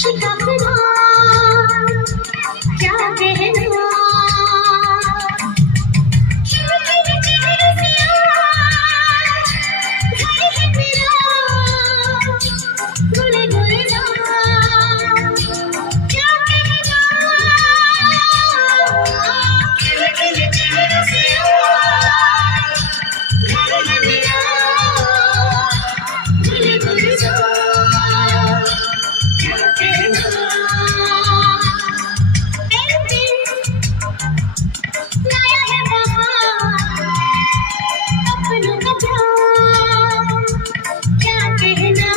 शिकवा क्या कहना तेरे चेहरे से आज घर है मेरा गुले गुले क्या कहना खिले खिले चेहरे से आज घर है मेरा गुले गुले क्या कहना लाया है बहार अपनों का प्यार क्या कहना